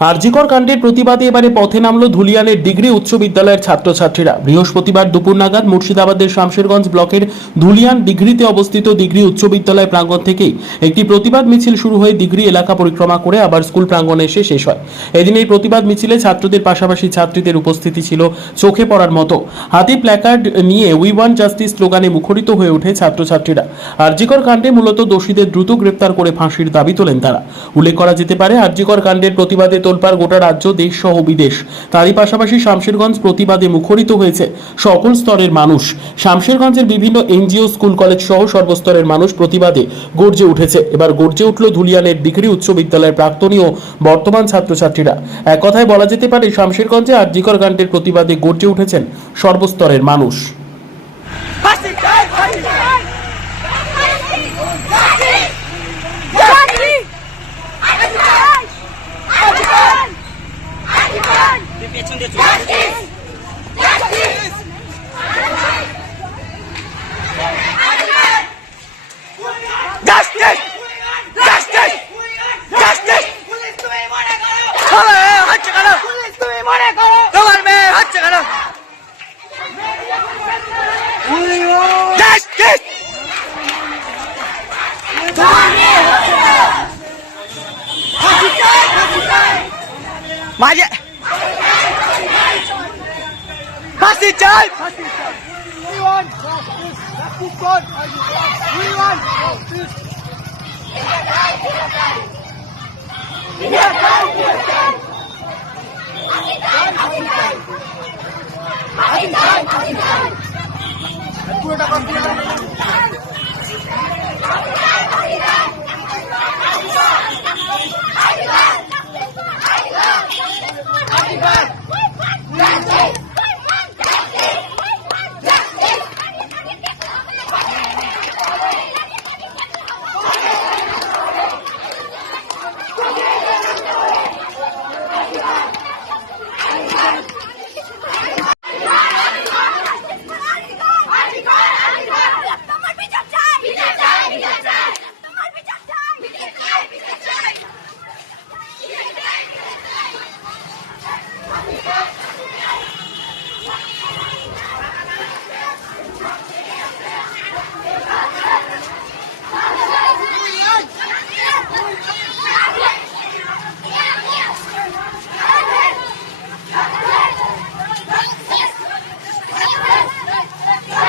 আরজিকর কাণ্ডের প্রতিবাদে এবারে পথে নামল ধুলিয়ানের ডিগ্রি উচ্চ বিদ্যালয়ের ছাত্রছাত্রীরা। বৃহস্পতিবার দুপুর নাগাদ মুর্শিদাবাদের শামশেরগঞ্জ ব্লকের ধুলিয়ান ডিগ্রিতে অবস্থিত ডিগ্রি উচ্চ বিদ্যালয় প্রাঙ্গণ থেকেই একটি প্রতিবাদ মিছিল শুরু হয়ে ডিগ্রি এলাকা পরিক্রমা করে আবার স্কুল প্রাঙ্গণে এসে শেষ হয়। এদিন এই প্রতিবাদ মিছিলে ছাত্রদের পাশাপাশি ছাত্রীদের উপস্থিতি ছিল চোখে পড়ার মতো। হাতে প্ল্যাকার্ড নিয়ে উই ওয়ান্ট জাস্টিস স্লোগানে মুখরিত হয়ে ওঠে ছাত্রছাত্রীরা। আরজিকর কাণ্ডে মূলত দোষীদের দ্রুত গ্রেপ্তার করে ফাঁসির দাবি তোলেন তারা। উল্লেখ করা যেতে পারে, আরজিকর কাণ্ডের প্রতিবাদে তোলপাড় গোটা রাজ্য, দেশ সহ বিদেশ। তারই পাশাপাশি শামশেরগঞ্জ প্রতিবাদে মুখরিত হয়েছে সকল স্তরের মানুষ। শামশেরগঞ্জের বিভিন্ন এনজিও, স্কুল, কলেজ সহ সর্বস্তরের মানুষ প্রতিবাদে গর্জে উঠেছে। এবার গর্জে উঠল ধুলিয়ানের ডিগ্রি উচ্চ বিদ্যালয়ের প্রাক্তনী ও বর্তমান ছাত্রছাত্রীরা। এক কথায় বলা যেতে পারে, শামশেরগঞ্জে আরজিকর কাণ্ডের প্রতিবাদে গর্জে উঠেছেন সর্বস্তরের মানুষ। माझे फाशी चाल We want justice. We want justice. We want justice.